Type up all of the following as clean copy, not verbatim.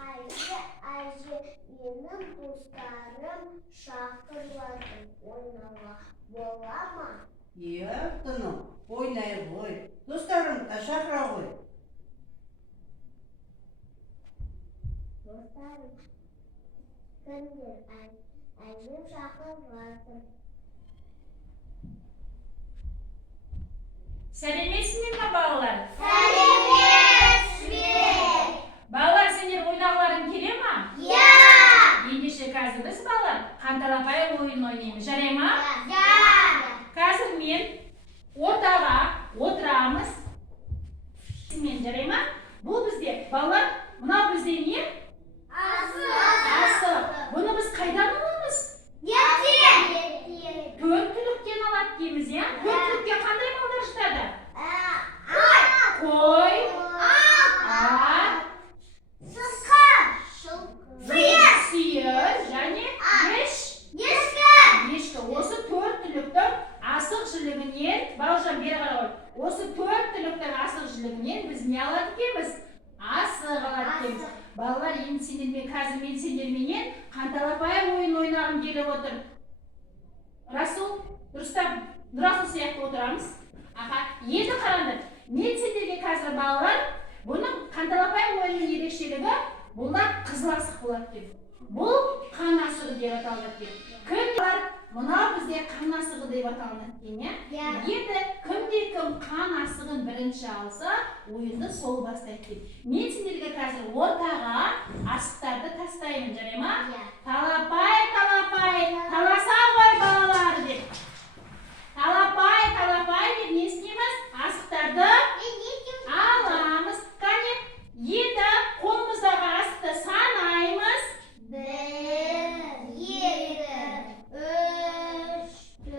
Ayşe benim dostlarım şakırladı oynama bolama. Yok canım, oynay koy. Dostlarım da şakra koy. Dostlarım kimdir Ayşem şakırladı. Сәлеметсіңдер ме балалар? Сәлеметсіз. Балалар, сендер ойнағыларың келе ма? Я. Ендеше қазір біз балалар қанталапай ойын ойнаймыз. Жарай ма? Я. Қазір мен ортаға отырамыз. Мен жарай ма? Бұл бізде балалар, мынау бізде не? Асық. Бұны біз қайдан аламыз? Төрт түліктен алады дейміз, иә? Төрт түлікке қандай малдар жатады? Қой, ат, сиыр және ешкі. Осы төрт түліктің асық жілігінен, Бауыржан бері қарай қой. Осы төрт түліктің асық жілігінен біз не алады екенбіз? Асық алады екенбіз. Балалар, енді сендермен қазір мен сендерменен қанталапай ойын ойнағым келіп отыр. Расул, дұрыстап, Расул сияқты отырамыз. Енді қараңдар, мен сендерге қазір балалар, бұның қанталапай ойынның ерекшелігі, бұлар қызыл асық болады деп. Бұл қан асығы деп аталады деп. Кімдер мынау бізде қан асығы деп аталады дейін, иә? Енді кім қан асығын бірінші алса, ойынды сол бастайды деп. Мен сендерге қазір ортаға асықтарды тастаймын, жарай ма? Талапай, таласа ғой балалар деп. Талапай деп не істейміз? Асықтарды аламыз. Кәне, енді қолымыздағы асықты санаймыз. 1, 2, 3, 4,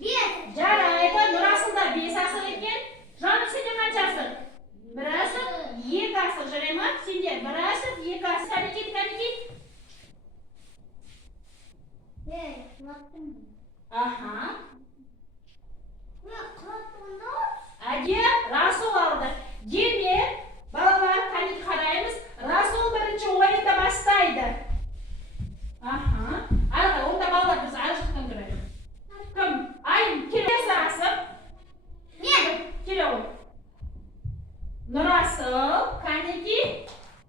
5. Жарайды, Нұрасылда 5 асық екен. Жаным, сенде қанша асық? 1 асық, 2 асық, жарай ма? Сенде 1 асық, 2 асық. Кәнекей. Аха. Әге, Расул алды. Демек, балалар, қане қараймыз. Расул бірінші ойында бастайды. Аха. Арғы, онда балалар біз ары жақтан тұрайық. Кім? Айым, келесі асық. Мен. Келе ғой. Нұрасыл, қанекей.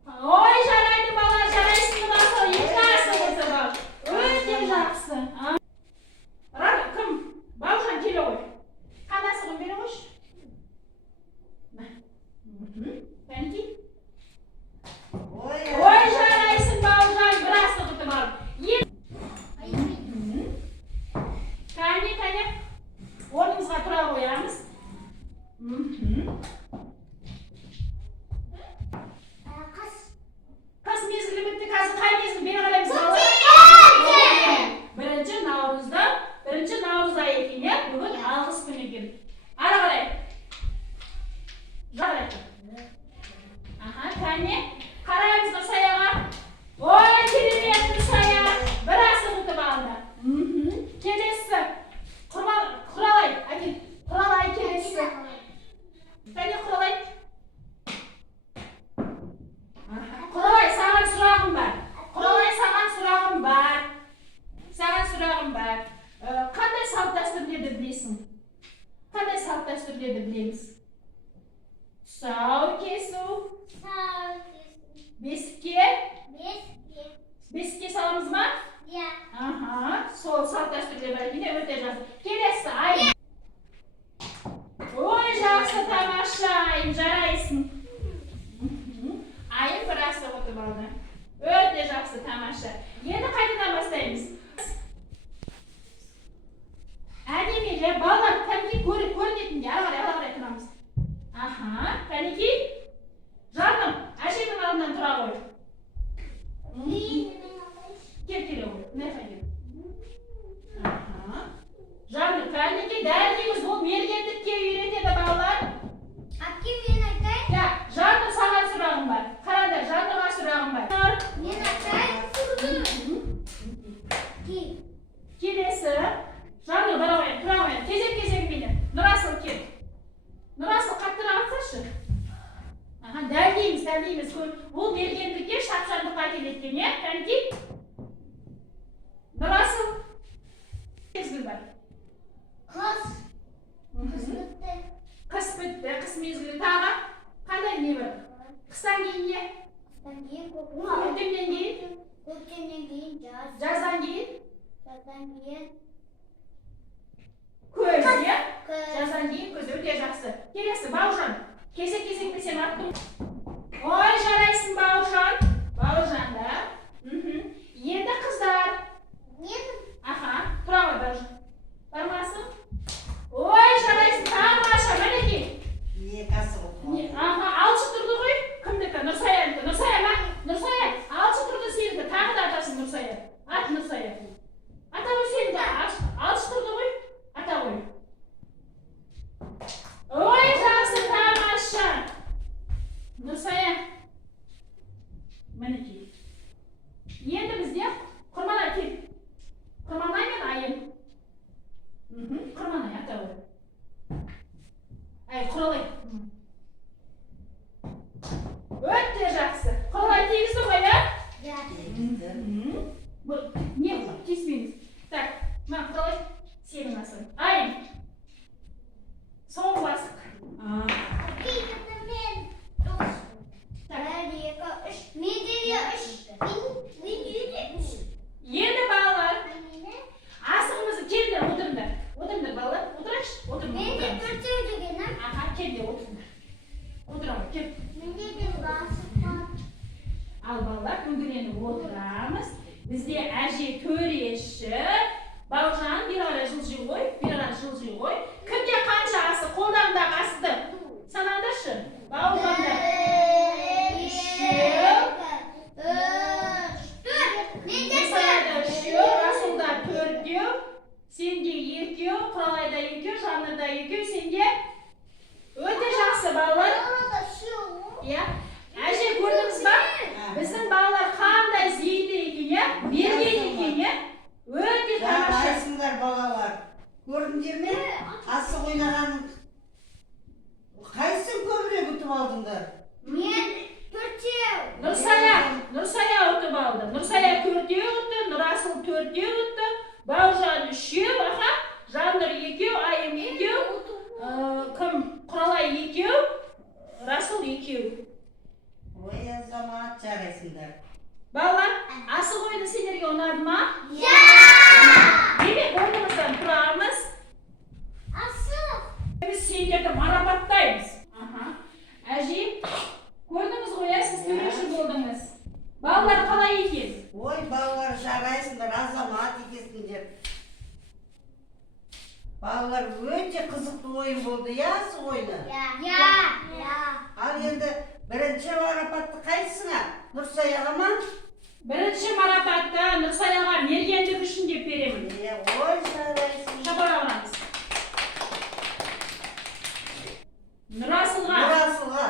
Ой, жарайды балалар, жарайсың Нұрасыл. 2 асық осы бар. Өте жақсы. Кім? Бауыржан келе ғой. Қан асығын бере қойшы. Қанекей. Ой, жарайсың Бауыржан, 1 асық ұтып алып. Кәне. Орнымызға тұра қоямыз. Қыс мезгілі бітті, қазір қай мезгіл бері қараймыз балалар? Бірінші наурыз айы екен, иә? Бүгін алғыс күні екен. Ары қарай. Жарайды. Кәне, қараймыз Нұрсаяға. Ой, керемет Нұрсая. 1 асық ұтып алды. Келесі. Құралай, әкел. Құралай келесі. Кәне, Құралай. Құралай, саған сұрағым бар. Қандай салт дәстүрлерді білесің? Қандай салт дәстүрлерді білеміз? Тұсау кесу. Бесікке саламыз ма? Сол салт дәстүрлер бар екен, өте жақсы. Келесі, Айым. Ой, жақсы, тамаша, Айым, жарайсың. Айым 1 асық ұтып алды. Өте жақсы, тамаша. Енді қайтадан бастаймыз. Әдемелі, балалар, кәнекей көрінетінде, ары қарай тұрамыз. Кәнекей. Жаным, әшейдің алдынан тұра қой. Келе ғой, нәфа кел. Жаным, кәнекей, дәріміз бұл мергендікке үйретеді балалар. Әпке мен айтайын. Жаным, саған сұрағым бар. Қараңдар, Жанымға сұрағым бар. Мен айтайын. Келесі. Жаным, тұра қояйын. Кезек-кезегіменен. Нұрасыл кел. Нұрасыл, қаттырақ атсашы. дәлдейміз. Бұл мергендікке, шапшаңдыққа әкеледі, не? Кәнекей? Нұрасыл? Мезгіл бар. Қыс бітті, қыс мезгілі тағы. Қандай не бар? Қыстан кейін не? Көктемнен кейін? Жаздан кейін? Көз, е? Жаздан кейін көз өте жақсы. Келесі, Бауыржан. Кесек-кесек сен аттың. Ой, жарайсың, Бауыржан. Бауыржан да. Енді қыздар. Аха, тұра ғой, Бауыржан. Бармасың? Ой, жарайсың, тамаша, мінекей. Аха, алшы тұрды ғой. Кімдікі? Нұрсаянікі. Нұрсая ма? Нұрсая, алшы тұрды сенікі. Тағы да атасың Нұрсая. Ат Нұрсая. Ата ғой сенікі. Алшы тұрды ғой. Ата ғой. Ой, жақсы, тамаша. Нұрсая. Мінекей. Енді бізде құрманай кел. Құрманай мен айым. Құрманай, ата ғой. Ай, құралай. Өте жақсы. Құралай тегізді ғой, ә? Не бұл? Кеспейміз. Так, ма, құралай. Сенің асың. Айым. Соң басық. Енді балалар. Асығымызды келдер, отырыңдар. Отырыңдар, балалар. Отырайшы. Отырыңдар. Аха, келдер, отырыңдар. Отырамын, кел. Ал балалар, күнгірені отырамыз. Бізде әже төреші. Бауыржан, бір ара жылжи ғой. Кімде қанша асы? Қолдарындағы асыды. Санаңдаршы. Бауыржанда. 3. Расылда 4. Сенде 2, Құралайда 2, Жанырда 2, сенде өте жақсы балалар. Әже көрдіңіз ба? Біздің балалар қандай зейді екен, мерген екен, өте тамаша. Қайсыңдар балалар? Көрдіңдер ме? Асық ойнағанын. Қайсың көбірек ұтып алдыңдар? Нұрсая ұтып алды. Нұрсая 4 ұтты, Нұрасыл 4 ұтты, Бауыржан 3, аха, Жаныр 2, Айым 2, кім? Құралай 2, Расыл 2. Ой, азамат, жарайсыңдар. Балалар, асық ойыны сендерге ұнады ма? Демек, орнымыздан тұрамыз. Біз сендерді марапаттаймыз. Әже, көрдіңіз ғой, сіз төреші болдыңыз. Балалар қалай екен? Ой, балалар, жарайсыңдар, азамат екесіңдер. Балалар, өте қызықты ойын болды, асық ойыны? Ал енді бірінші марапатты қайсыңа? Нұрсаяға ма? Бірінші марапатты Нұрсаяға мергендік үшін деп беремін. Ой, жарайсың. Шапалағанымыз. Нұрасылға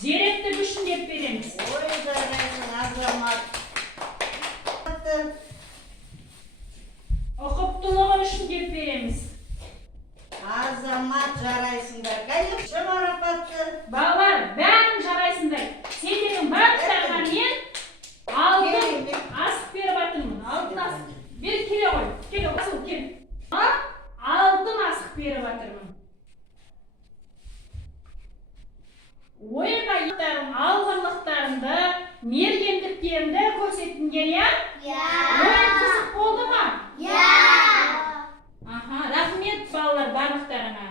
зеректік үшін деп береміз. Ой, жарайсың, азамат. Ұқыптылығы үшін деп береміз. Азамат, жарайсыңдар. Қайықшы марапатты? Балалар, бәрін жарайсыңдар. Сендердің барлықтарына мен алтын асық беріп атырмын. Алтын асық. Бер, келе ғой. Келе, асыл, кел. Алтын асық беріп атырмын. Ойын-аяқтарың, алғырлықтарыңды, мергендіктеріңді көрсеттіңдер, я? Ойын қызық болды ма? Аха, рахмет балалар барлықтарыңа.